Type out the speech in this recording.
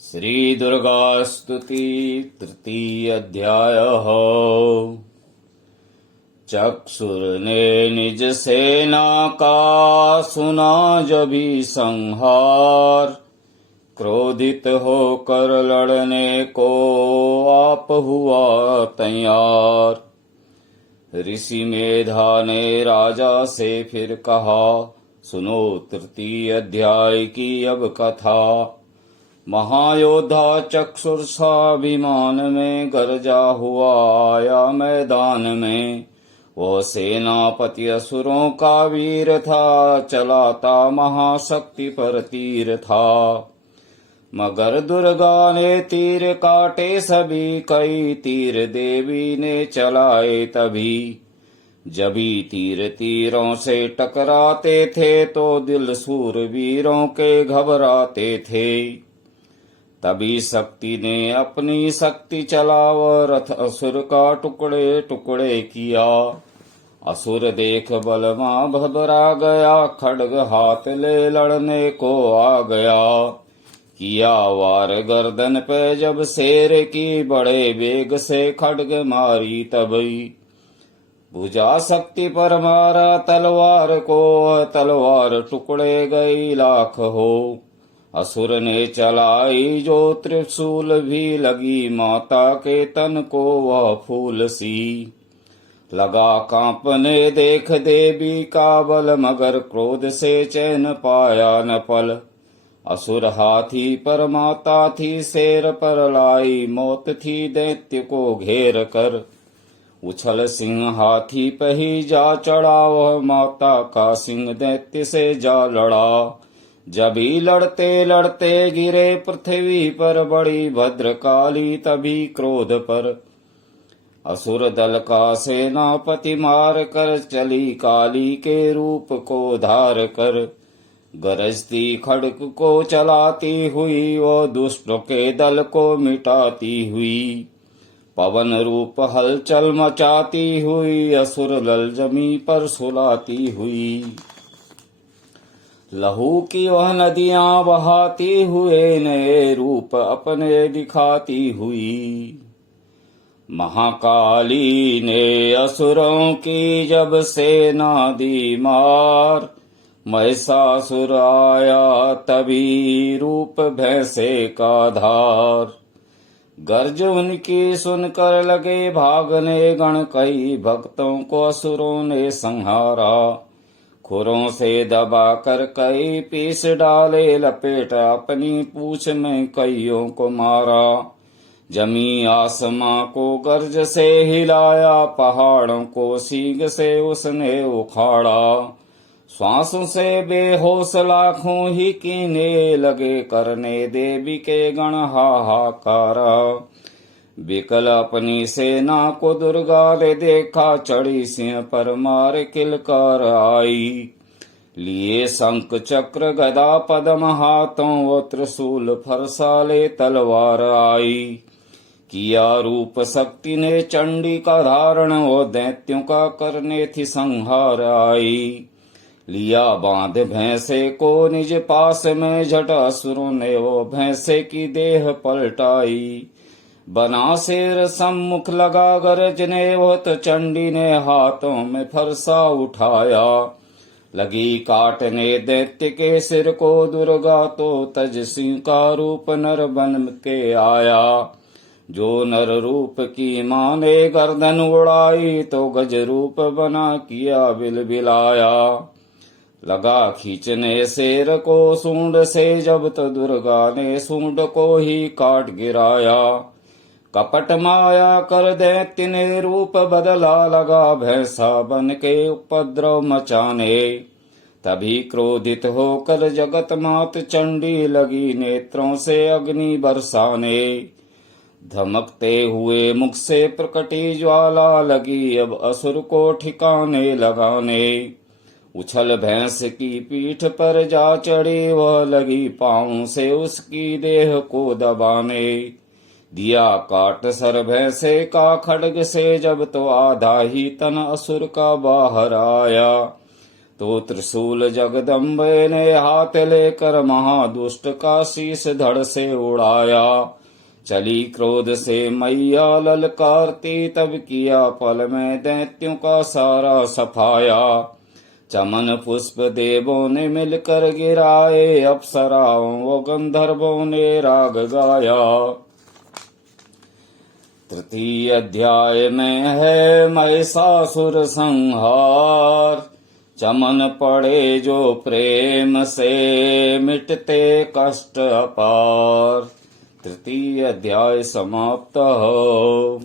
श्री दुर्गा स्तुति तृतीय अध्यायः। चक्षुर ने निज सेना का सुना जभी संहार, क्रोधित होकर लड़ने को आप हुआ तैयार। ऋषि मेधा ने राजा से फिर कहा, सुनो तृतीय अध्याय की अब कथा। महायोद्धा चक्षुर स्वाभिमान में गरजा हुआ आया मैदान में। वो सेनापति असुरों का वीर था, चलाता महाशक्ति पर तीर था। मगर दुर्गा ने तीर काटे सभी, कई तीर देवी ने चलाए तभी। जभी तीर तीरों से टकराते थे तो दिल शूरवीरों के घबराते थे। तभी शक्ति ने अपनी शक्ति चला व रथ असुर का टुकड़े टुकड़े किया। असुर देख बलवा भबरा गया, खड्ग हाथ ले लड़ने को आ गया। किया वार गर्दन पे जब शेर की, बड़े वेग से खड्ग मारी तभी। भुजा शक्ति पर मारा तलवार को, तलवार टुकड़े गई लाख हो। असुर ने चलाई जो त्रिशूल, भी लगी माता के तन को वह फूल सी। लगा कांपने देख देवी का बल, मगर क्रोध से चैन पाया न पल। असुर हाथी पर माता थी, शेर पर लाई मौत थी दैत्य को घेर कर। उछल सिंह हाथी पे ही जा चढ़ा, वह माता का सिंह दैत्य से जा लड़ा। जभी लड़ते लड़ते गिरे पृथ्वी पर, बड़ी भद्रकाली तभी क्रोध पर। असुर दल का सेनापति मार कर, चली काली के रूप को धार कर। गरजती खड्ग को चलाती हुई, वो दुष्टों के दल को मिटाती हुई। पवन रूप हलचल मचाती हुई, असुर दल जमी पर सुलाती हुई। लहू की वह नदियां बहाती हुए, नए रूप अपने दिखाती हुई। महाकाली ने असुरों की जब सेना दी मार, महिषासुर आया तभी रूप भैंसे का धार। गर्ज उनकी सुनकर लगे भागने गण, कई भक्तों को असुरों ने संहारा। खुरों से दबा कर कई पीस डाले, लपेट अपनी पूछ में कईयों को मारा। जमी आसमां को गर्ज से हिलाया, पहाड़ों को सींग से उसने उखाड़ा। श्वासों से बेहोश लाखों ही कीने लगे, करने देवी के गण हाहाकारा। विकल अपनी सेना को दुर्गा ने देखा, चढ़ी सिंह पर मार किलकार आई। लिए शंख चक्र गदा पद्म हाथों, वो त्रिशूल फरसाले तलवार आई। किया रूप शक्ति ने चंडी का धारण, वो दैत्यों का करने थी संहार आई। लिया बांध भैंसे को निज पास में, झट असुरों ने वो भैंसे की देह पलटाई। बना शेर सम्मुख लगा गरजने, वो तो चंडी ने हाथों में फरसा उठाया। लगी काटने दैत्य के सिर को दुर्गा, तो तजसी का रूप नर बन के आया। जो नर रूप की मां ने गर्दन उड़ाई, तो गज रूप बना किया बिलबिलाया। लगा खींचने शेर को सूंड से, जब तो दुर्गा ने सूंड को ही काट गिराया। कपट माया कर दैत्य ने रूप बदला, लगा भैंसा बन के उपद्रव मचाने। तभी क्रोधित होकर जगत मात चंडी, लगी नेत्रों से अग्नि बरसाने। धमकते हुए मुख से प्रकटी ज्वाला, लगी अब असुर को ठिकाने लगाने। उछल भैंस की पीठ पर जा चढ़ी, वह लगी पांव से उसकी देह को दबाने। दिया काट सर भैंसे का खड्ग से, जब तो आधा ही तन असुर का बाहर आया। तो त्रिशूल जगदम्बे ने हाथ लेकर महादुष्ट का शीश धड़ से उड़ाया। चली क्रोध से मैया ललकारती, तब किया पल में दैत्यों का सारा सफाया। चमन पुष्प देवों ने मिलकर गिराए, अप्सराओं व गंधर्वों ने राग गाया। तृतीय अध्याय में है महिषासुर संहार। चमन पड़े जो प्रेम से, मिटते कष्ट अपार। तृतीय अध्याय समाप्त हो।